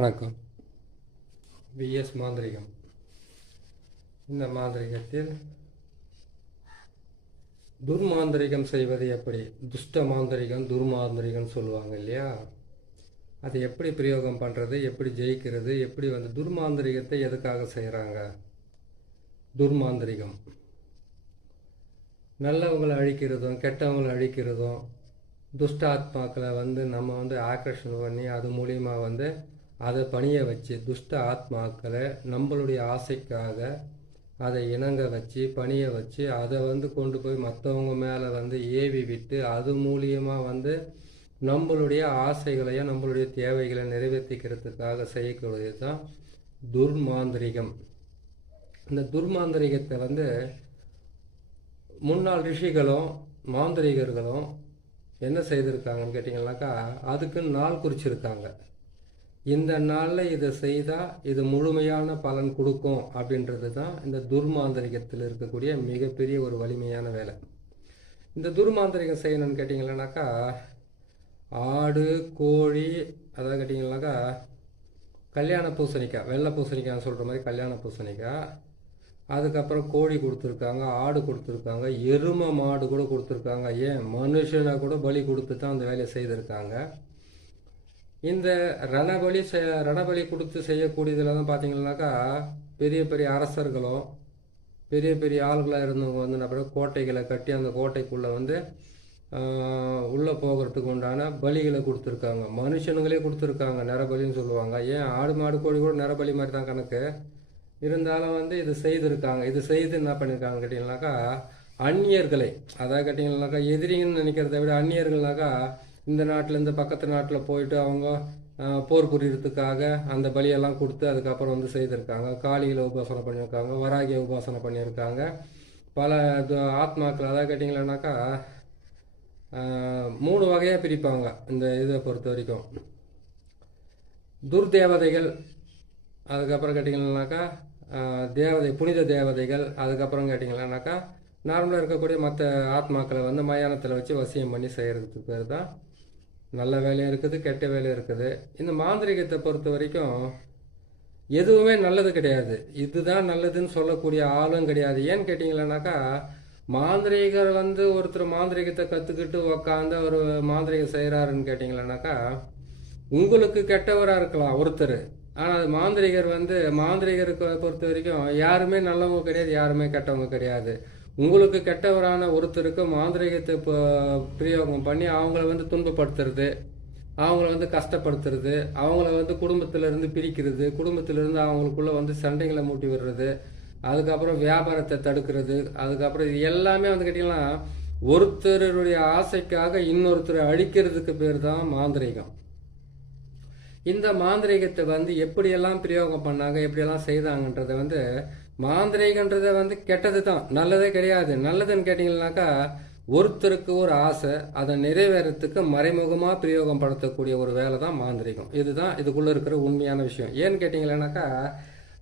வணக்கம். விஎஸ் மாந்திரிகம். இந்த மாந்திரிகத்தில் துர்மாந்திரிகம் செய்வது எப்படி? துஷ்ட மாந்திரிகம், துர்மாந்திரிகம் சொல்லுவாங்க இல்லையா? அதை எப்படி பிரயோகம் பண்ணுறது, எப்படி ஜெயிக்கிறது, எப்படி துர்மாந்திரிகத்தை எதுக்காக செய்கிறாங்க? துர்மாந்திரிகம் நல்லவங்களை அழிக்கிறதும் கெட்டவங்களை அழிக்கிறதும், துஷ்ட ஆத்மாக்களை நம்ம ஆக்கர்ஷணம் பண்ணி அது மூலியமாக அதை பணிய வச்சு துஷ்ட ஆத்மாக்களை நம்மளுடைய ஆசைக்காக அதை இணங்க வச்சு பணிய வச்சு அதை கொண்டு போய் மற்றவங்க மேலே ஏவி விட்டு அது மூலியமாக நம்மளுடைய ஆசைகளையும் நம்மளுடைய தேவைகளை நிறைவேற்றிக்கிறதுக்காக செய்யக்கூடியது தான் துர்மாந்திரிகம். இந்த துர்மாந்திரிகத்தை முன்னாள் ரிஷிகளும் மாந்திரிகர்களும் என்ன செய்திருக்காங்கன்னு கேட்டிங்கன்னாக்கா, அதுக்கு நாள் குறிச்சிருக்காங்க. இந்த நாளில் இதை செய்தால் இது முழுமையான பலன் கொடுக்கும் அப்படின்றது தான் இந்த துர்மாந்திரிகத்தில் இருக்கக்கூடிய மிகப்பெரிய ஒரு வலிமையான வேலை. இந்த துர்மாந்திரிகம் செய்யணும்னு கேட்டிங்கன்னாக்கா, ஆடு கோழி அதாவது கேட்டிங்கன்னாக்கா கல்யாண பூசணிக்காய், வெள்ளை பூசணிக்காய்னு சொல்கிற மாதிரி கல்யாண பூசணிக்காய், அதுக்கப்புறம் கோழி கொடுத்துருக்காங்க, ஆடு கொடுத்துருக்காங்க, எருமை மாடு கூட கொடுத்துருக்காங்க, ஏன் மனுஷனை கூட பலி கொடுத்து தான் அந்த வேலையை செய்திருக்காங்க. இந்த ரணபலி கொடுத்து செய்யக்கூடியதில் தான் பார்த்தீங்கன்னாக்கா, பெரிய பெரிய அரசர்களும் பெரிய பெரிய ஆள்களாக இருந்தவங்க அப்புறம் கோட்டைகளை கட்டி அந்த கோட்டைக்குள்ளே உள்ளே போகிறதுக்கு உண்டான பலிகளை கொடுத்துருக்காங்க. மனுஷனுங்களே கொடுத்துருக்காங்க, நரபலின்னு சொல்லுவாங்க. ஏன் ஆடு மாடு கோழி கூட நரபலி மாதிரி தான் கணக்கு இருந்தாலும் இது செய்திருக்காங்க. இது செய்து என்ன பண்ணியிருக்காங்க கேட்டிங்கனாக்கா, அந்நியர்களை அதாவது கேட்டிங்கன்னாக்கா எதிரிங்கன்னு நினைக்கிறத விட அந்நியர்கள்னாக்கா இந்த நாட்டில் இந்த பக்கத்து நாட்டில் போயிட்டு அவங்க போர் புரியறதுக்காக அந்த பலியெல்லாம் கொடுத்து அதுக்கப்புறம் செய்திருக்காங்க. காளிகளை உபாசனை பண்ணியிருக்காங்க, வராகிய உபாசனை பண்ணியிருக்காங்க. பல ஆத்மாக்கள் அதாவது கேட்டிங்கன்னாக்கா 3 வகையாக பிரிப்பாங்க இந்த இதை பொறுத்த வரைக்கும். துர்தேவதைகள், அதுக்கப்புறம் கேட்டிங்கன்னாக்கா தேவதை புனித தேவதைகள், அதுக்கப்புறம் கேட்டிங்கன்னாக்கா நார்மலாக இருக்கக்கூடிய மற்ற ஆத்மாக்களை மயானத்தில் வச்சு வசியம் பண்ணி செய்கிறதுக்கு பேர் தான். நல்ல வேலையும் இருக்குது, கெட்ட வேலையும் இருக்குது. இந்த மாந்திரிகத்தை பொறுத்த வரைக்கும் எதுவுமே நல்லது கிடையாது. இதுதான் நல்லதுன்னு சொல்லக்கூடிய ஆளும் கிடையாது. ஏன்னு கேட்டிங்கன்னாக்கா, மாந்திரிகர் ஒருத்தர் மாந்திரிகத்தை கற்றுக்கிட்டு உக்காந்து ஒரு மாந்திரிகம் செய்கிறாருன்னு கேட்டிங்கன்னாக்கா, உங்களுக்கு கெட்டவராக இருக்கலாம் ஒருத்தர். ஆனால் மாந்திரிகர் மாந்திரிகருக்கு பொறுத்த வரைக்கும் யாருமே நல்லவங்க கிடையாது, யாருமே கெட்டவங்க கிடையாது. உங்களுக்கு கெட்டவரான ஒருத்தருக்கு மாந்திரிகத்தை பிரயோகம் பண்ணி அவங்கள துன்பப்படுத்துறது, அவங்கள கஷ்டப்படுத்துறது, அவங்கள குடும்பத்திலிருந்து பிரிக்கிறது, குடும்பத்திலிருந்து அவங்களுக்குள்ள சண்டைகளை மூட்டி விடுறது, அதுக்கப்புறம் வியாபாரத்தை தடுக்கிறது, அதுக்கப்புறம் இது எல்லாமே கேட்டிங்கன்னா ஒருத்தருடைய ஆசைக்காக இன்னொருத்தரை அழிக்கிறதுக்கு பேர் தான் மாந்திரிகம். இந்த மாந்திரிகத்தை எப்படியெல்லாம் பிரயோகம் பண்ணாங்க, எப்படியெல்லாம் செய்தாங்கன்றதை மாந்திரிகன்றதை கெட்டது தான், நல்லதே கிடையாது. நல்லதுன்னு கேட்டிங்கன்னாக்கா, ஒருத்தருக்கு ஒரு ஆசை அதை நிறைவேறத்துக்கு மறைமுகமாக பிரயோகம் படுத்தக்கூடிய ஒரு வேலை தான் மாந்திரிகம். இதுதான் இதுக்குள்ளே இருக்கிற உண்மையான விஷயம். ஏன்னு கேட்டிங்கன்னாக்கா,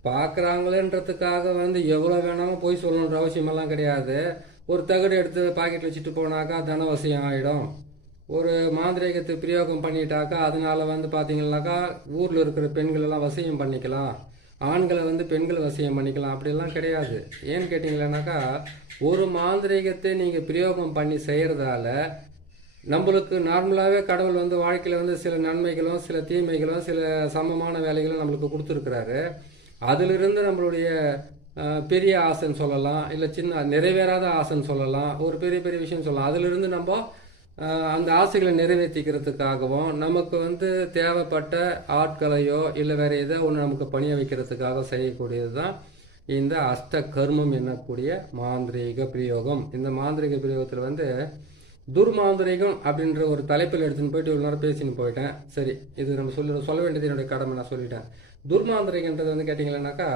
பார்க்குறாங்களேன்றதுக்காக எவ்வளோ வேணாலும் போய் சொல்லணுன்ற அவசியமெல்லாம் கிடையாது. ஒரு தகடு எடுத்து பாக்கெட்டில் வச்சுட்டு போனாக்கா தனவசியம் ஆகிடும். ஒரு மாந்திரிகத்தை பிரயோகம் பண்ணிட்டாக்கா அதனால பார்த்தீங்கன்னாக்கா ஊரில் இருக்கிற பெண்கள் எல்லாம் வசியம் பண்ணிக்கலாம், ஆண்களை பெண்கள் வசியம் பண்ணிக்கலாம், அப்படிலாம் கிடையாது. ஏன்னு கேட்டிங்கன்னாக்கா, ஒரு மாந்திரிகத்தை நீங்கள் பிரயோகம் பண்ணி செய்கிறதால நம்மளுக்கு நார்மலாகவே கடவுள் வாழ்க்கையில் சில நன்மைகளும் சில தீமைகளும் சில சமமான வேலைகளும் நம்மளுக்கு கொடுத்துருக்குறாரு. அதிலிருந்து நம்மளுடைய பெரிய ஆசைன்னு சொல்லலாம், இல்லை சின்ன நிறைவேறாத ஆசைன்னு சொல்லலாம், ஒரு பெரிய பெரிய விஷயம் சொல்லலாம். அதிலிருந்து நம்ம அந்த ஆசைகளை நிறைவேற்றிக்கிறதுக்காகவும் நமக்கு தேவைப்பட்ட ஆட்களையோ இல்லை வேற ஏதோ ஒன்று நமக்கு பணிய வைக்கிறதுக்காக செய்யக்கூடியது தான் இந்த அஷ்ட கர்மம் என்னக்கூடிய மாந்திரீக பிரயோகம். இந்த மாந்திரிக பிரயோகத்தில் துர்மாந்திரிகம் அப்படின்ற ஒரு தலைப்பில் எடுத்துன்னு போயிட்டு இவ்வளோ நேரம் பேசின்னு போயிட்டேன். சரி, இது நம்ம சொல்ல வேண்டியது என்னுடைய கடமை, நான் சொல்லிட்டேன். துர்மாந்திரிகன்றது கேட்டிங்கன்னாக்கா,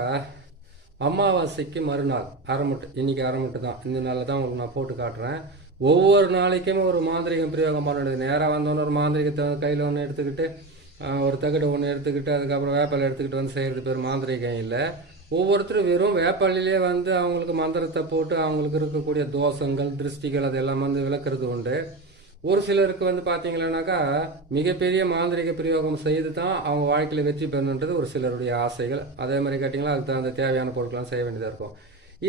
அமாவாசைக்கு மறுநாள் அரைமுட்டு, இன்னைக்கு அரைமுட்டு தான், இந்த நாளில் தான் உங்களுக்கு நான் போட்டு காட்டுறேன். ஒவ்வொரு நாளைக்குமே ஒரு மாந்திரிகம் பிரயோகம் பண்ணுறது. நேராக வந்தோன்னு ஒரு மாந்திரிகத்தை கையில் ஒன்று எடுத்துக்கிட்டு ஒரு தகடு ஒன்று எடுத்துக்கிட்டு அதுக்கப்புறம் வேப்பாலை எடுத்துக்கிட்டு செய்கிறது பேர் மாந்திரிகம் இல்லை. ஒவ்வொருத்தரும் வெறும் வேப்பாளிலே அவங்களுக்கு மந்திரத்தை போட்டு அவங்களுக்கு இருக்கக்கூடிய தோஷங்கள் திருஷ்டிகள் அதெல்லாம் விளக்குறது உண்டு. ஒரு சிலருக்கு வந்து பார்த்தீங்கன்னாக்கா மிகப்பெரிய மாந்திரிக பிரயோகம் செய்து தான் அவங்க வாழ்க்கையில் வெற்றி பெறணுன்றது ஒரு சிலருடைய ஆசைகள். அதே மாதிரி கேட்டிங்கன்னா அதுக்கு தகுந்த தேவையான பொருட்கள்லாம் செய்ய வேண்டியதாக இருக்கும்.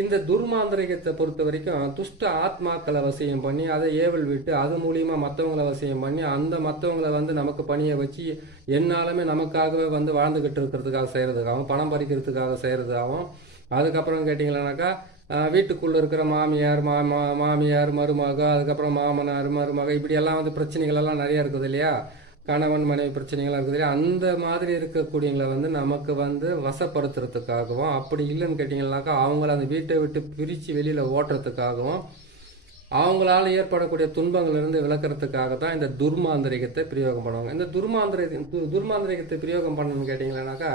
இந்த துர்மாந்திரிகத்தை பொறுத்த வரைக்கும் துஷ்ட ஆத்மாக்களை வசியம் பண்ணி அதை ஏவல் விட்டு அது மூலியமாக மற்றவங்களை வசியம் பண்ணி அந்த மற்றவங்களை வந்து நமக்கு பணியை வச்சு என்னாலுமே நமக்காகவே வந்து வாழ்ந்துக்கிட்டு இருக்கிறதுக்காக செய்கிறதுக்காகவும் பணம் பறிக்கிறதுக்காக செய்கிறதாகவும், அதுக்கப்புறம் கேட்டிங்களானாக்கா வீட்டுக்குள்ளே இருக்கிற மாமியார் மருமக, அதுக்கப்புறம் மாமனார் மருமக, இப்படியெல்லாம் வந்து பிரச்சனைகள் எல்லாம் நிறையா இருக்குது இல்லையா, கணவன் மனைவி பிரச்சனைகள்லாம் இருக்குது இல்லையா, அந்த மாதிரி இருக்கக்கூடியவங்களை வந்து நமக்கு வந்து வசப்படுத்துறதுக்காகவும், அப்படி இல்லைன்னு கேட்டிங்கன்னாக்கா அவங்கள அந்த வீட்டை விட்டு பிரித்து வெளியில் ஓட்டுறதுக்காகவும், அவங்களால ஏற்படக்கூடிய துன்பங்களிலிருந்து விளக்குறதுக்காக தான் இந்த துர்மாந்திரிகத்தை பிரயோகம் பண்ணுவாங்க. இந்த துர்மாந்திரிகத்தை பிரயோகம் பண்ணணும்னு கேட்டிங்கன்னாக்கா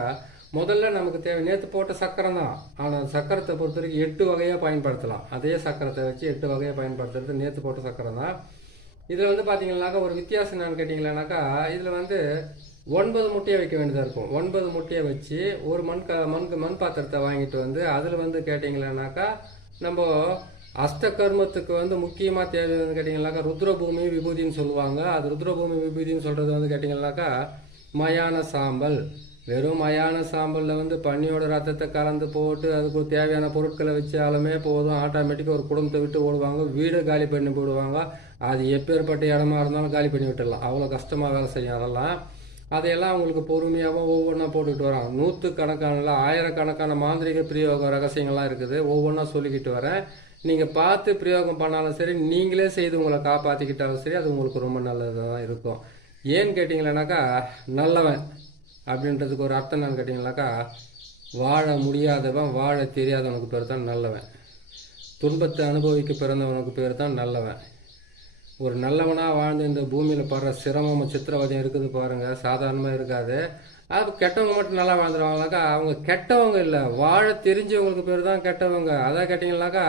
முதல்ல நமக்கு தேவை நேற்று போட்ட சக்கரம் தான். ஆனால் சக்கரத்தை பொறுத்த வரைக்கும் 8 வகையாக பயன்படுத்தலாம். அதே சக்கரத்தை வச்சு 8 வகையாக பயன்படுத்துறது நேற்று போட்ட சக்கரம் தான். இதில் வந்து பார்த்தீங்கன்னாக்கா ஒரு வித்தியாசம் என்னன்னு கேட்டிங்கன்னாக்கா இதில் வந்து 9 முட்டையை வைக்க வேண்டியதாக இருக்கும். 9 முட்டையை வச்சு ஒரு மண் பாத்திரத்தை வாங்கிட்டு வந்து அதில் வந்து கேட்டிங்கன்னாக்கா நம்ம அஷ்டகர்மத்துக்கு வந்து முக்கியமாக தேவை வந்து கேட்டிங்கன்னாக்கா ருத்ரபூமி விபூதின்னு சொல்லுவாங்க. அது ருத்ரபூமி விபூதின்னு சொல்கிறது வந்து கேட்டிங்கன்னாக்கா மயான சாம்பல். வெறும் மயான சாம்பலில் வந்து பன்னியோட ரத்தத்தை கலந்து போட்டு அதுக்கு தேவையான பொருட்களை வச்சாலுமே போதும், ஆட்டோமேட்டிக்காக ஒரு குடும்பத்தை விட்டு ஓடுவாங்க, வீடை காலி பண்ணி போடுவாங்க. அது எப்பேற்பட்ட இடமா இருந்தாலும் காலி பண்ணி விட்டுடலாம். அவ்வளோ கஷ்டமாக வேலை செய்யும். அதையெல்லாம் அவங்களுக்கு பொறுமையாகவும் ஒவ்வொன்றா போட்டுக்கிட்டு வராங்க. 100கணக்கான ஆயிரக்கணக்கான மாந்திரிக பிரயோக ரகசியங்கள்லாம் இருக்குது. ஒவ்வொன்றா சொல்லிக்கிட்டு வரேன். நீங்கள் பார்த்து பிரயோகம் பண்ணாலும் சரி, நீங்களே செய்து உங்களை காப்பாற்றிக்கிட்டாலும் சரி, அது உங்களுக்கு ரொம்ப நல்லதாக இருக்கும். ஏன்னு கேட்டிங்களேனாக்கா நல்லவன் அப்படின்றதுக்கு ஒரு அர்த்தம் என்னன்னு கேட்டிங்கனாக்கா வாழ முடியாதவன் வாழ தெரியாதவனுக்கு பேர் தான் நல்லவன். துன்பத்தை அனுபவிக்க பிறந்தவனுக்கு பேர் தான் நல்லவன். ஒரு நல்லவனாக வாழ்ந்து இந்த பூமியில் படுற சிரமம் சித்திரவதையும் இருக்குது பாருங்கள், சாதாரணமாக இருக்காது. அது கெட்டவங்க மட்டும் நல்லா வாழ்ந்துருவாங்கனாக்கா அவங்க கெட்டவங்க இல்லை, வாழ தெரிஞ்சவங்களுக்கு பேர் தான் கெட்டவங்க. அதான் கேட்டிங்கனாக்கா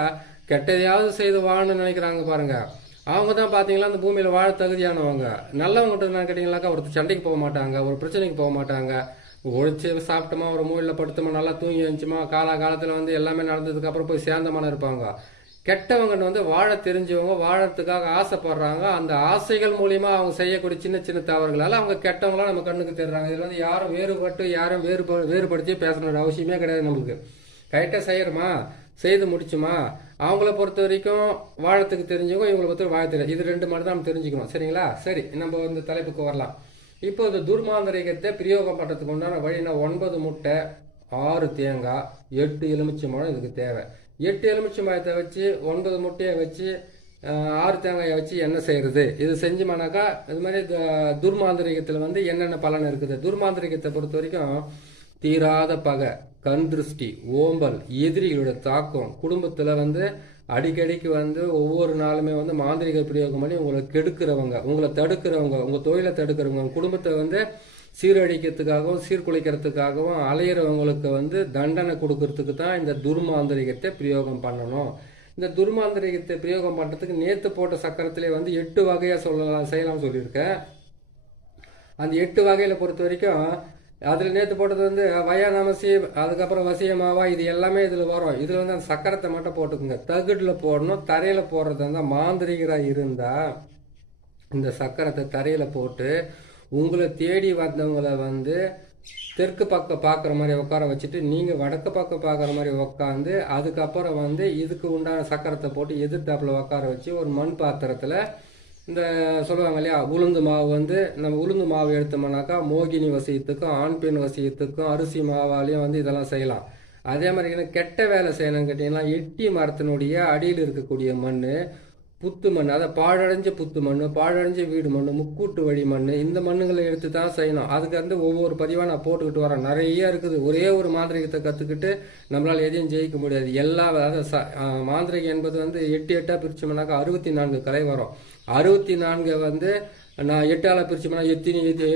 கெட்டதையாவது செய்து வாழணும்னு நினைக்கிறாங்க பாருங்கள், அவங்க தான் பார்த்தீங்களா அந்த பூமியில் வாழ தகுதியானவங்க. நல்லவங்ககிட்ட என்ன கேட்டிங்கனாக்கா ஒருத்தர் சண்டைக்கு போக மாட்டாங்க, ஒரு பிரச்சனைக்கு போக மாட்டாங்க. ஒழிச்சு சாப்பிட்டோமா, ஒரு மூலையில் படுத்தோமா, நல்லா தூங்கி வந்துச்சுமா, காலத்தில் வந்து எல்லாமே நடந்ததுக்கப்புறம் போய் சேர்ந்தமான இருப்பாங்க. கெட்டவங்க வந்து வாழ தெரிஞ்சவங்க, வாழறதுக்காக ஆசைப்படுறாங்க. அந்த ஆசைகள் மூலியமாக அவங்க செய்யக்கூடிய சின்ன சின்ன தவறுகளால் அவங்க கெட்டவங்களாம் நம்ம கண்ணுக்கு தெரிறாங்க. இதில் வந்து யாரும் வேறுபடுத்தி பேசணுன்ற அவசியமே கிடையாது. நம்மளுக்கு கரெக்டாக செய்யறோமா, செய்து முடிச்சுமா, அவங்கள பொறுத்த வரைக்கும் வாழத்துக்கு தெரிஞ்சவங்க, இவங்களை பொறுத்த வாழ தெரியாது. இது 2 மட்டும் தான் நம்ம தெரிஞ்சுக்கணும். சரிங்களா? சரி, நம்ம இந்த தலைப்புக்கு வரலாம். இப்போ இந்த துர்மாந்திரிகத்தை பிரயோகம் பண்ணுறதுக்கு உண்டான வழினா 9 முட்டை, 6 தேங்காய், 8 எலுமிச்சம்பழம் இதுக்கு தேவை. 8 எலுமிச்சம்பழத்தை வச்சு 9 முட்டையை வச்சு 6 தேங்காயை வச்சு என்ன செய்யறது, இது செஞ்சோம்னாக்கா இது மாதிரி துர்மாந்திரிகத்தில் வந்து என்னென்ன பலன் இருக்குது. துர்மாந்திரிகத்தை பொறுத்த வரைக்கும் தீராத பகை, கண் திருஷ்டி, ஓம்பல், எதிரிகளோட தாக்கம், குடும்பத்தில் வந்து அடிக்கடிக்கு வந்து ஒவ்வொரு நாளுமே வந்து மாந்திரிக பிரயோகம் பண்ணி உங்களை கெடுக்கிறவங்க, உங்களை தடுக்கிறவங்க, உங்கள் தொழிலை தடுக்கிறவங்க, உங்கள் குடும்பத்தை வந்து சீரழிக்கிறதுக்காகவும் சீர்குலைக்கிறதுக்காகவும் அலையிறவங்களுக்கு வந்து தண்டனை கொடுக்கறதுக்கு தான் இந்த துர்மாந்திரிகத்தை பிரயோகம் பண்ணணும். இந்த துர்மாந்திரிகத்தை பிரயோகம் பண்ணுறதுக்கு நேற்று போட்ட சக்கரத்திலே வந்து 8 வகையாக செய்யலாம்னு சொல்லியிருக்கேன். அந்த 8 வகையில் பொறுத்த வரைக்கும் அதில் நேற்று போட்டது வந்து வயானமசி, அதுக்கப்புறம் வசியமாவா, இது எல்லாமே இதில் வரும். இதில் வந்து அந்த சக்கரத்தை மட்டும் போட்டுக்குங்க. தகுடில் போடணும். தரையில் போடுறது வந்து மாந்திரிகராக இருந்தால் இந்த சக்கரத்தை தரையில் போட்டு உங்களை தேடி வந்தவங்களை வந்து தெற்கு பக்கம் பார்க்குற மாதிரி உட்கார வச்சுட்டு நீங்கள் வடக்கு பக்கம் பார்க்குற மாதிரி உட்காந்து அதுக்கப்புறம் வந்து இதுக்கு உண்டான சக்கரத்தை போட்டு எதிர்த்தாப்பில் உட்கார வச்சு ஒரு மண் பாத்திரத்தில் இந்த சொல்லுவாங்க இல்லையா, உளுந்து மாவு வந்து நம்ம உளுந்து மாவு எடுத்தோம்னாக்கா மோகினி வசியத்துக்கும் ஆண் பெண் வசியத்துக்கும் அரிசி மாவாலையும் வந்து இதெல்லாம் செய்யலாம். அதே மாதிரி கெட்ட வேலை செய்யணும்னு கேட்டிங்கன்னா எட்டி மரத்தினுடைய அடியில் இருக்கக்கூடிய மண், புத்து மண், அதை பாழடைஞ்ச புத்து மண், பாழடைஞ்ச வீடு மண், முக்கூட்டு வழி மண், இந்த மண்ணுகளை எடுத்து தான் செய்யணும். அதுக்கு வந்து ஒவ்வொரு பதிவாக நான் போட்டுக்கிட்டு வரேன். நிறைய இருக்குது. ஒரே ஒரு மாந்திரிகத்தை கற்றுக்கிட்டு நம்மளால் எதையும் ஜெயிக்க முடியாது. எல்லா அதாவது மாந்திரிகம் என்பது வந்து 8 பிரிச்சோம்னாக்கா 64 கலை வரும். 64 வந்து நான் 8ஆல் பிரிச்சோம்னா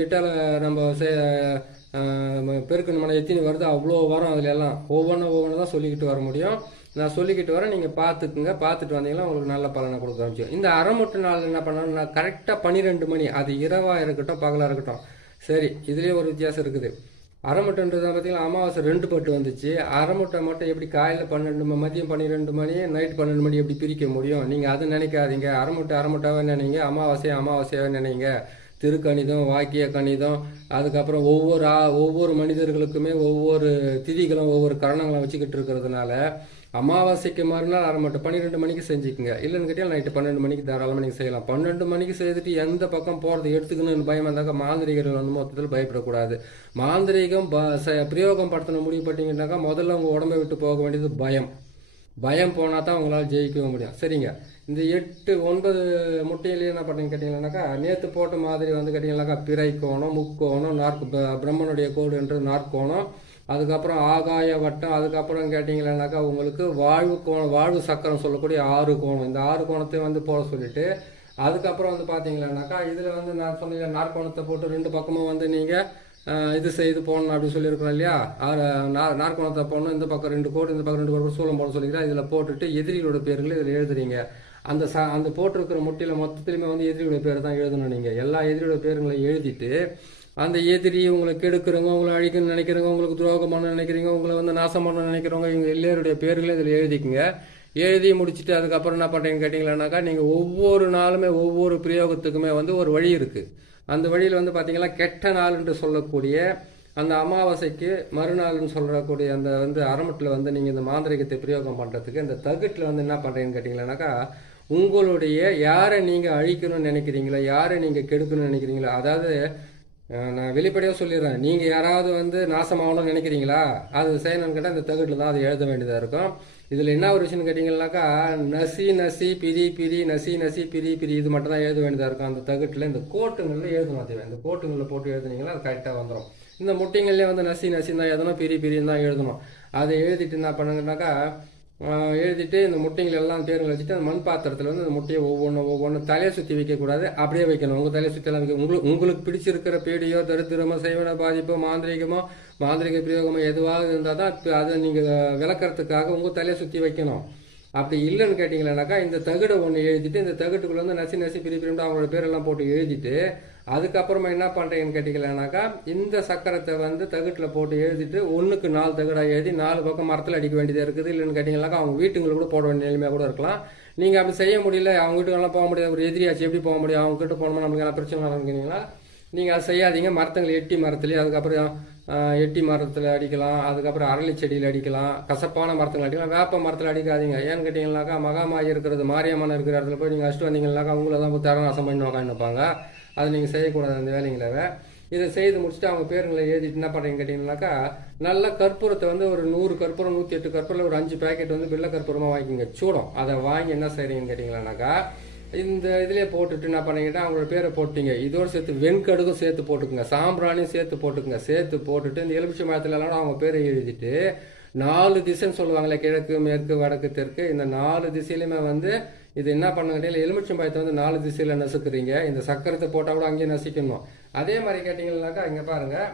எட்டால் நம்ம பெருக்கணும்னா எத்தினி வருது அவ்வளோ வரும். அதில் எல்லாம் ஒவ்வொன்று தான் சொல்லிக்கிட்டு வர முடியும். நான் சொல்லிக்கிட்டு வரேன், நீங்கள் பார்த்துக்குங்க. பார்த்துட்டு வந்தீங்கன்னா உங்களுக்கு நல்ல பலனை கொடுக்க ஆரம்பிச்சு. இந்த அரைமுட்டு நாள் என்ன பண்ணணும், நான் கரெக்டாக 12 மணி, அது இரவாக இருக்கட்டும் பகலாக இருக்கட்டும், சரி இதுலேயே ஒரு வித்தியாசம் இருக்குது. அரைமுட்டைன்றது பார்த்தீங்கன்னா அமாவாசை 2 பட்டு வந்துச்சு. அரைமுட்டை மட்டும் எப்படி காலையில் 12 மதியம் 12 மணி நைட் 12 மணி எப்படி பிரிக்க முடியும்? நீங்கள் அது நினைக்காதீங்க. அரைமுட்டாவே நினைங்க, அமாவாசையாவே நினைங்க. திருக்கணிதம், வாக்கிய கணிதம், அதுக்கப்புறம் ஒவ்வொரு மனிதர்களுக்குமே ஒவ்வொரு திதிகளும் ஒவ்வொரு கரணங்களும் வச்சுக்கிட்டு இருக்கிறதுனால அமாவாசைக்கு மறுநாள் அரைமட்டை 12 மணிக்கு செஞ்சுக்குங்க. இல்லைன்னு கேட்டால் நைட்டு 12 மணிக்கு தாராளமாக நீங்கள் செய்யலாம். 12 மணிக்கு செய்துட்டு எந்த பக்கம் போகிறது எடுத்துக்கணும்னு பயம் இருந்தாக்கா மாந்திரிகர்கள் வந்து மொத்தத்தில் பயப்படக்கூடாது. மாந்திரிகம் பிரயோகம் படுத்தின முடிவு பட்டிங்கன்னாக்கா முதல்ல உங்கள் உடம்பை விட்டு போக வேண்டியது பயம் போனால் தான் உங்களால் ஜெயிக்கவும் முடியும். சரிங்க, இந்த 8 9 முட்டையிலேயே என்ன பண்ணுறீங்க கேட்டிங்கன்னாக்கா, நேற்று போட்ட மாதிரி வந்து கேட்டிங்கன்னாக்கா பிறை கோணம், முக்கோணம், பிரம்மனுடைய கோடு என்று நாற்கோணம், அதுக்கப்புறம் ஆகாய வட்டம், அதுக்கப்புறம் கேட்டிங்கன்னாக்கா உங்களுக்கு வாழ்வு சக்கரம் சொல்லக்கூடிய 6 கோணம். இந்த 6 கோணத்தையும் வந்து போட சொல்லிட்டு, அதுக்கப்புறம் வந்து பார்த்தீங்கன்னாக்கா இதில் வந்து நான் சொன்ன நாற்கோணத்தை போட்டு 2 பக்கமும் வந்து நீங்கள் இது செய்து போடணும் அப்படின்னு சொல்லியிருக்கிறோம் இல்லையா. நாற்கோணத்தை போடணும், இந்த பக்கம் 2 கோடு, இந்த பக்கம் 2 கோடு சூளம் போட சொல்லிக்கிறேன். இதில் போட்டுட்டு எதிரிகளோட பேர்களை இதில் எழுதுறீங்க. அந்த போட்டிருக்கிற முட்டியில் மொத்தத்திலுமே வந்து எதிரியோட பேர் தான் எழுதணும். நீங்கள் எல்லா எதிரியோட பேருங்களையும் எழுதிட்டு, அந்த எதிரி உங்களை கெடுக்கிறவங்க, உங்களை அழிக்கணும்னு நினைக்கிறவங்க, உங்களுக்கு துரோகம் பண்ண நினைக்கிறீங்க, உங்களை வந்து நாசம் பண்ண நினைக்கிறவங்க, இவங்க எல்லாருடைய பேர்களும் இதில் எழுதிக்குங்க. எழுதி முடிச்சுட்டு அதுக்கப்புறம் என்ன பண்ணுறீங்கன்னு கேட்டிங்களானாக்கா, நீங்கள் ஒவ்வொரு நாளுமே ஒவ்வொரு பிரயோகத்துக்குமே வந்து ஒரு வழி இருக்குது. அந்த வழியில் வந்து பார்த்தீங்கன்னா கெட்ட நாள் என்று சொல்லக்கூடிய அந்த அமாவாசைக்கு மறுநாள்னு சொல்லக்கூடிய அந்த வந்து அரைமுட்டில் வந்து நீங்கள் இந்த மாந்திரிகத்தை பிரயோகம் பண்ணுறதுக்கு இந்த தகுட்டில் வந்து என்ன பண்ணுறீங்கன்னு கேட்டிங்களானாக்கா, உங்களுடைய யாரை நீங்கள் அழிக்கணும்னு நினைக்கிறீங்களோ, யாரை நீங்கள் கெடுக்கணும்னு நினைக்கிறீங்களோ, அதாவது நான் வெளிப்படையாக சொல்லிடுறேன், நீங்கள் யாராவது வந்து நாசமாகணும்னு நினைக்கிறீங்களா, அது செய்யணும்னு கேட்டால் இந்த தகுட்டில் தான் அது எழுத வேண்டியதாக இருக்கும். இதில் என்ன ஒரு விஷயம்னு கேட்டிங்கன்னாக்கா, நசி பிரி நசி இது மட்டும் தான் எழுத வேண்டியதாக இருக்கும். அந்த தகுட்டில் இந்த கோட்டுங்களில் எழுதணும். தேவை இந்த கோட்டுங்களில் போட்டு எழுதுனீங்கன்னா அது கரெக்டாக வந்துடும். இந்த முட்டைங்கள்லேயே வந்து நசி தான் எழுதணும், பிரின்னு தான் எழுதணும். அதை எழுதிட்டு என்ன பண்ணுங்கன்னாக்கா, எழுதிட்டு இந்த முட்டைகள் எல்லாம் பேருங்களை வச்சுட்டு அந்த மண் பாத்திரத்தில் வந்து அந்த முட்டையை ஒவ்வொன்று தலையை சுற்றி வைக்கக்கூடாது, அப்படியே வைக்கணும். உங்கள் தலையை சுற்றி எல்லாம் வைக்க உங்களுக்கு பிடிச்சிருக்கிற பேடியோ, தரித்திரமோ, செய்வன பாதிப்போ, மாந்திரிக பிரயோகமோ எதுவாக இருந்தால் தான் அதை நீங்கள் விளக்கறதுக்காக உங்கள் தலையை சுற்றி வைக்கணும். அப்படி இல்லைன்னு கேட்டிங்களானாக்கா, இந்த தகுடை ஒன்று எழுதிட்டு இந்த தகுட்டுக்குள்ள வந்து நசி பிரிப்பிட்டு அவங்களோட பேரெல்லாம் போட்டு எழுதிட்டு, அதுக்கப்புறமா என்ன பண்ணுறீங்கன்னு கேட்டிங்களானாக்கா, இந்த சக்கரத்தை வந்து தகுட்டில் போட்டு எழுதிட்டு 1க்கு 4 தகுடாக எழுதி 4 பக்கம் மரத்தில் அடிக்க வேண்டியதாக இருக்குது. இல்லைன்னு கேட்டிங்கனாக்கா அவங்க வீட்டுங்களை கூட போட வேண்டிய நிலைமையாக கூட இருக்கலாம். நீங்கள் அப்படி செய்ய முடியல, அவங்க வீட்டுக்கெல்லாம் போக முடியாது, ஒரு எதிரியாச்சு எப்படி போக முடியும், அவங்க கிட்ட போனோம்னா நமக்கு எல்லாம் பிரச்சனை நடந்துக்கிறீங்களா, நீங்கள் அதை செய்யாதீங்க. எட்டி மரத்துலேயே, அதுக்கப்புறம் எட்டி மரத்தில் அடிக்கலாம், அதுக்கப்புறம் அரளி செடியில் அடிக்கலாம், கசப்பான மரத்தில் அடிக்கலாம், வேப்ப மரத்தில் அடிக்காதீங்க. ஏன்னு கேட்டிங்கன்னாக்கா, மகாமாயி இருக்கிறது, மாரியம்மன் இருக்கிற இடத்துல போய் நீங்கள் அடிச்சுட்டு வந்தீங்கன்னாக்கா அவங்கள தான் போய் தரநாசம் பண்ணி உட்காந்துப்பாங்க. அதை நீங்கள் செய்யக்கூடாது அந்த வேலைங்களை. இதை செய்து முடிச்சுட்டு அவங்க பேருங்களை எழுதிட்டு என்ன பண்ணுறீங்க கேட்டிங்கன்னாக்கா, நல்ல கற்பூரத்தை வந்து ஒரு 100 கற்பூரம், 108 கற்பூரில் ஒரு 5 பேக்கெட் வந்து வெள்ளை கற்பூரமாக வாங்கிக்கோங்க, சூடம். அதை வாங்கி என்ன செய்கிறீங்கன்னு கேட்டிங்களானாக்கா, இந்த இதிலே போட்டுட்டு என்ன பண்ணீங்கன்னா அவங்களோட பேரை போட்டீங்க, இதோடு சேர்த்து வெண்கடுகும் சேர்த்து போட்டுக்குங்க, சாம்பிராணியும் சேர்த்து போட்டுக்குங்க. சேர்த்து போட்டுட்டு இந்த எலுமிச்சை மரத்துலலாம் அவங்க பேரை எழுதிட்டு 4 திசைன்னு சொல்லுவாங்களே, கிழக்கு மேற்கு வடக்கு தெற்கு, இந்த 4 திசையிலுமே வந்து இது என்ன பண்ணுங்க, எலுமிச்சம் பழத்தை வந்து 4 திசையில் நசுக்குறீங்க. இந்த சக்கரத்தை போட்டால் கூட அங்கேயே நசிக்கணும். அதே மாதிரி கேட்டிங்கன்னாக்கா இங்கே பாருங்கள்,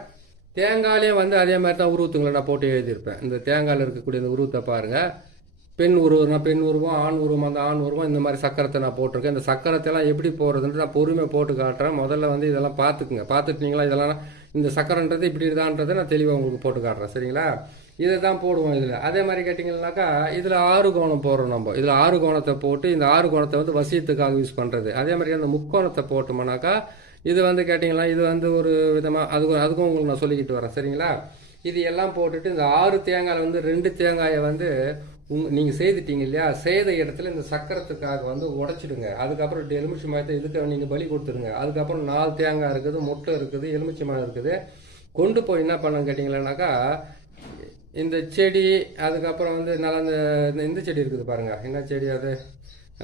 தேங்காயிலே வந்து அதே மாதிரி தான் உருவத்துங்களை நான் போட்டு எழுதியிருப்பேன். இந்த தேங்காயில் இருக்கக்கூடிய இந்த உருவத்தை பாருங்கள், பெண் உருவம், ஆண் உருவம், அந்த ஆண் உருவம், இந்த மாதிரி சக்கரத்தை நான் போட்டிருக்கேன். இந்த சக்கரத்தைலாம் எப்படி போடுறதுன்ட்டு நான் பொறுமையாக போட்டு காட்டுறேன். முதல்ல வந்து இதெல்லாம் பார்த்துட்டீங்களா, இதெல்லாம் இந்த சக்கரன்றது இப்படி இதான்றதை நான் தெளிவாக உங்களுக்கு போட்டு காட்டுறேன். சரிங்களா, இதை தான் போடுவோம் இதில். அதே மாதிரி கேட்டிங்கன்னாக்கா இதில் 6 கோணம் போடுறோம் நம்ம. இதில் 6 கோணத்தை போட்டு இந்த 6 கோணத்தை வந்து வசியத்துக்காக யூஸ் பண்ணுறது. அதே மாதிரி அந்த முக்கோணத்தை போட்டோம்னாக்கா இது வந்து கேட்டிங்கன்னா இது வந்து ஒரு விதமாக அதுக்கும் உங்களுக்கு நான் சொல்லிக்கிட்டு வரேன். சரிங்களா, இது எல்லாம் போட்டுட்டு இந்த 6 தேங்காயில் வந்து 2 தேங்காயை வந்து நீங்கள் செய்துட்டீங்க இல்லையா, செய்த இடத்துல இந்த சக்கரத்துக்காக வந்து உடைச்சிடுங்க. அதுக்கப்புறம் எலுமிச்சை மரத்தை இதுக்கு நீங்கள் பலி கொடுத்துருங்க. அதுக்கப்புறம் 4 தேங்காய் இருக்குது, முட்டை இருக்குது, எலுமிச்சை மரம் இருக்குது, கொண்டு போய் என்ன பண்ண கேட்டிங்களானாக்கா, இந்த செடி, அதுக்கப்புறம் வந்து நல்லா இந்த செடி இருக்குது பாருங்கள், என்ன செடி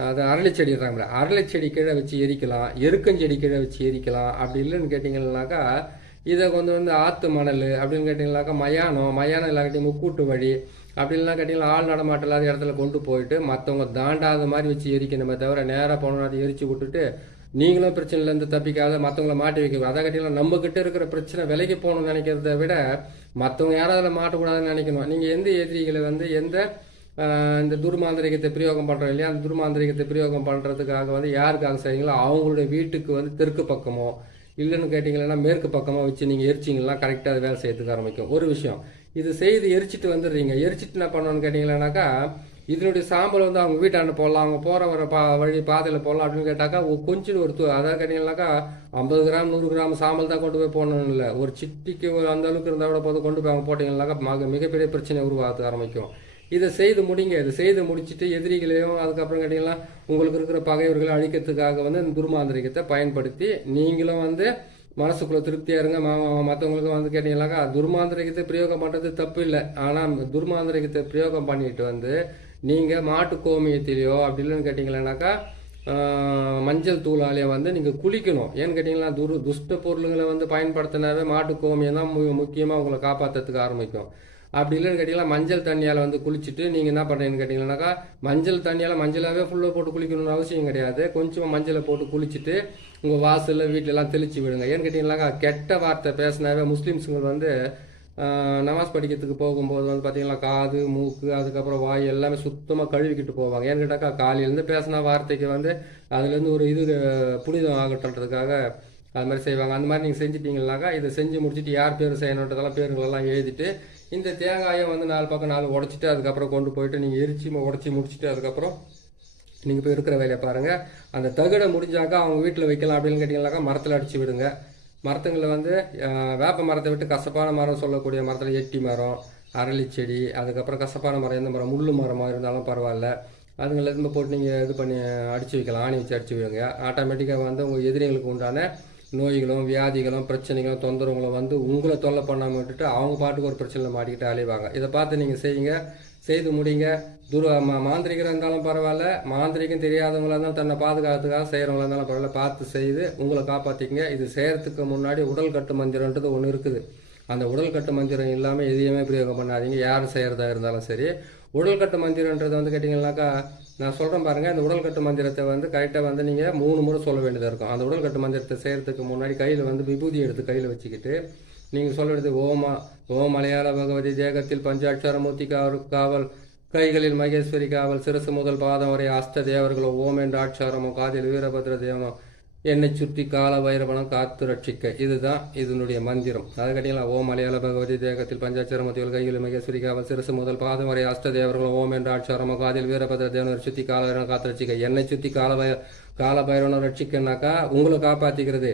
அது அரளி செடி இருக்காங்களே, அரளி செடி கீழே வச்சு எரிக்கலாம், எருக்கஞ்செடி கீழே வச்சு எரிக்கலாம். அப்படி இல்லைன்னு கேட்டிங்கன்னாக்கா இதை கொண்டு வந்து ஆற்று மணல் அப்படின்னு கேட்டிங்கனாக்கா மயானம் இல்லாட்டி முக்கூட்டு வழி அப்படின்லாம் கேட்டிங்கன்னா ஆள் நடமாட்டம் இல்லாத இடத்துல கொண்டு போயிட்டு மற்றவங்க தாண்டாத மாதிரி வச்சு எரிக்கணுமே தவிர நேராக போனோம் அதை எரிச்சு விட்டுட்டு நீங்களும் பிரச்சனையிலேருந்து தப்பிக்காத மற்றவங்கள மாட்டி வைக்க. அதை கேட்டிங்கன்னா நம்மக்கிட்ட இருக்கிற பிரச்சனை விலைக்கு போகணும்னு நினைக்கிறத விட மற்றவங்க யாராவது அதில் மாட்டக்கூடாதுன்னு நினைக்கணும். நீங்கள் எந்த எதிரிகளை வந்து இந்த துர்மாந்திரிகத்தை பிரயோகம் பண்ணுறோம் இல்லையா, அந்த துர்மாந்திரிகத்தை பிரயோகம் பண்ணுறதுக்காக வந்து யாருக்காக செய்றீங்களோ அவங்களுடைய வீட்டுக்கு வந்து தெற்கு பக்கமோ இல்லைன்னு கேட்டிங்கன்னா மேற்கு பக்கமாக வச்சு நீங்கள் எரிச்சிங்கன்னா கரெக்டாக அது வேலை செய்யறதுக்கு ஆரம்பிக்கும். ஒரு விஷயம், இது செய்து எரிச்சிட்டு வந்துடுறீங்க. எரிச்சிட்டு என்ன பண்ணணும்னு கேட்டிங்கன்னாக்கா, இதனுடைய சாம்பல் வந்து அவங்க வீட்டாண்ட போடலாம், அவங்க போகிற வர வழி பாதையில் போடலாம் அப்படின்னு கேட்டாக்கா, கொஞ்சம் ஒரு அதாவது கேட்டிங்கன்னாக்கா 50 கிராம் 100 கிராம் சாம்பல் தான் கொண்டு போய் போடணும் இல்லை, ஒரு சிட்டிக்கு ஒரு அந்த அளவுக்கு இருந்தால் கூட போது கொண்டு போய் அவங்க போட்டிங்கன்னாக்கா மிகப்பெரிய பிரச்சனை உருவாக ஆரம்பிக்கும். இதை செய்து முடிங்க. இதை செய்து முடிச்சுட்டு எதிரிகளையும் அதுக்கப்புறம் கேட்டிங்கன்னா உங்களுக்கு இருக்கிற பகைவர்களை அழிக்கிறதுக்காக வந்து இந்த துர்மாந்திரிகத்தை பயன்படுத்தி நீங்களும் வந்து மனசுக்குள்ள திருப்தியாக இருங்க. மற்றவங்களுக்கு வந்து கேட்டிங்கன்னாக்கா துர்மாந்திரிகத்தை பிரயோகம் பண்ணுறது தப்பு இல்லை. ஆனால் துர்மாந்திரிகத்தை பிரயோகம் பண்ணிட்டு வந்து நீங்கள் மாட்டு கோமியத்திலையோ அப்படி இல்லைன்னு கேட்டிங்கன்னாக்கா மஞ்சள் தூளாலேயே வந்து நீங்கள் குளிக்கணும். ஏன்னு கேட்டிங்கன்னா துஷ்ட பொருளுங்களை வந்து பயன்படுத்தினாவே மாட்டு கோமியம் தான் முக்கியமாக உங்களை காப்பாற்றுறதுக்கு ஆரம்பிக்கும். அப்படி இல்லைன்னு கேட்டிங்கன்னா மஞ்சள் தண்ணியால் வந்து குளிச்சுட்டு நீங்கள் என்ன பண்ணுறீங்கன்னு கேட்டிங்கன்னாக்கா, மஞ்சள் தண்ணியால் மஞ்சளாகவே ஃபுல்லாக போட்டு குளிக்கணும்னு அவசியம் கிடையாது. கொஞ்சமாக மஞ்சளை போட்டு குளிச்சுட்டு உங்கள் வாசலில் வீட்டிலலாம் தெளிச்சு விடுங்க. ஏன்னு கேட்டிங்கன்னாக்கா, கெட்ட வார்த்தை பேசினாவே முஸ்லீம்ஸுங்க வந்து நமாஸ் படிக்கிறதுக்கு போகும்போது வந்து பார்த்தீங்கன்னா காது மூக்கு அதுக்கப்புறம் வாய் எல்லாமே சுத்தமாக கழுவிக்கிட்டு போவாங்க. ஏன்னு கேட்டாக்கா, காலையிலேருந்து பேசின வார்த்தைக்கு வந்து அதுலேருந்து ஒரு புனிதம் ஆகட்டுன்றதுக்காக அது மாதிரி செய்வாங்க. அந்த மாதிரி நீங்கள் செஞ்சிட்டிங்கன்னாக்கா, இதை செஞ்சு முடிச்சுட்டு யார் பேர் செய்யணுன்றதெல்லாம் பேருங்களெல்லாம் எழுதிட்டு இந்த தேங்காயை வந்து 4 பக்கம் 4 உடச்சிட்டு அதுக்கப்புறம் கொண்டு போயிட்டு நீங்கள் எரிச்சு உடச்சி முடிச்சுட்டு அதுக்கப்புறம் நீங்கள் போய் இருக்கிற வேலையை பாருங்கள். அந்த தகடை முடிஞ்சாக்கா அவங்க வீட்டில் வைக்கலாம். அப்படின்னு கேட்டிங்கனாக்கா மரத்தில் அடித்து விடுங்க. மரத்துங்களில் வந்து வேப்ப மரத்தை விட்டு கசப்பான மரம் சொல்லக்கூடிய மரத்தில் எட்டி மரம், அரளி செடி, அதுக்கப்புறம் கசப்பான மரம் எந்த மரம் முள்ளு மரமாக இருந்தாலும் பரவாயில்ல, அதுங்களை இருந்து போட்டு நீங்கள் இது பண்ணி அடித்து வைக்கலாம். ஆணி வச்சு அடித்து வைங்க. ஆட்டோமேட்டிக்காக வந்து உங்கள் எதிரிகளுக்கு உண்டான நோய்களும் வியாதிகளும் பிரச்சனைகளும் தொந்தரவுகளும் வந்து உங்களை தொல்லை பண்ணாமல் விட்டுட்டு அவங்க பாட்டுக்கு ஒரு பிரச்சனையில் மாட்டிக்கிட்டு அலைவாங்க. இதை பார்த்து நீங்கள் செய்யுங்க, செய்து முடிங்க. மாந்திரிகராக இருந்தாலும் பரவாயில்ல, மாந்திரிகம் தெரியாதவங்களாக இருந்தாலும் தன்னை பாதுகாத்துக்காக செய்கிறவங்களா இருந்தாலும் பரவாயில்ல, பார்த்து செய்து உங்களை காப்பாற்றிக்கங்க. இது செய்கிறதுக்கு முன்னாடி உடல் கட்டு மந்திரன்றது ஒன்று இருக்குது. அந்த உடல் கட்டு மந்திரம் இல்லாமல் எதையுமே பிரயோகம் பண்ணாதீங்க. யார் செய்கிறதா இருந்தாலும் சரி. உடல் கட்டு மந்திரன்றது வந்து கேட்டிங்கன்னாக்கா, நான் சொல்கிறேன் பாருங்கள், அந்த உடல் கட்டு மந்திரத்தை வந்து கரெக்டாக வந்து நீங்கள் 3 முறை சொல்ல வேண்டியதாக இருக்கும். அந்த உடல் கட்டு மந்திரத்தை செய்கிறதுக்கு முன்னாடி கையில் வந்து விபூதி எடுத்து கையில் வச்சுக்கிட்டு நீங்கள் சொல்ல வேண்டியது ஓம் மலையாள பகவதி தேகத்தில் பஞ்சாட்சரமூர்த்தி காவல், கைகளில் மகேஸ்வரி காவல், சிரசு முதல் பாதம் வரை அஷ்ட தேவர்களோ ஓம் என்ற ஆட்சாரமோ, காதில் வீரபத்ர தேவனோ, என்னை சுற்றி கால வைரவனம் காத்து ரட்சிக்க. இதுதான் இதனுடைய மந்திரம். அதை கேட்டீங்களா, ஓம் மலையாள பகவதி தேகத்தில் பஞ்சாட்சரமூர்த்திகள் கையில் மகேஸ்வரி காவல், சிரசு முதல் பாதம் வரை அஷ்ட தேவர்களோ ஓம் என்ற ஆட்சாரமோ, காதில் வீரபத்ர தேவனை சுற்றி கால வைரவனம் காத்து ரட்சிக்க. என்னை சுற்றி கால பைரவனை ரட்சிக்கனாக்கா உங்களை காப்பாற்றிக்கிறது.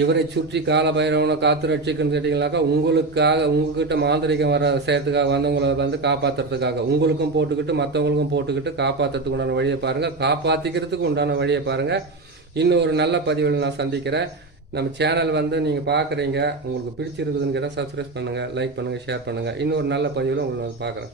இவரை சுற்றி கால பைரவனை காத்து ரட்சிக்கன்னு கேட்டீங்கன்னாக்கா உங்களுக்காக உங்ககிட்ட மாந்திரிகம் வர செய்யறதுக்காக வந்தவங்களை வந்து காப்பாற்றுறதுக்காக உங்களுக்கும் போட்டுக்கிட்டு மற்றவங்களுக்கும் போட்டுக்கிட்டு காப்பாற்றுறதுக்கு உண்டான வழியை பாருங்கள், காப்பாற்றிக்கிறதுக்கு உண்டான வழியை பாருங்கள். இன்னும் ஒரு நல்ல பதிவில் நான் சந்திக்கிறேன். நம்ம சேனல் வந்து நீங்கள் பார்க்குறீங்க, உங்களுக்கு பிடிச்சிருக்குதுன்னு கேட்டால் சப்ஸ்கிரைப் பண்ணுங்கள், லைக் பண்ணுங்கள், ஷேர் பண்ணுங்கள். இன்னொரு நல்ல பதிவில் உங்களை பார்க்குறேன்.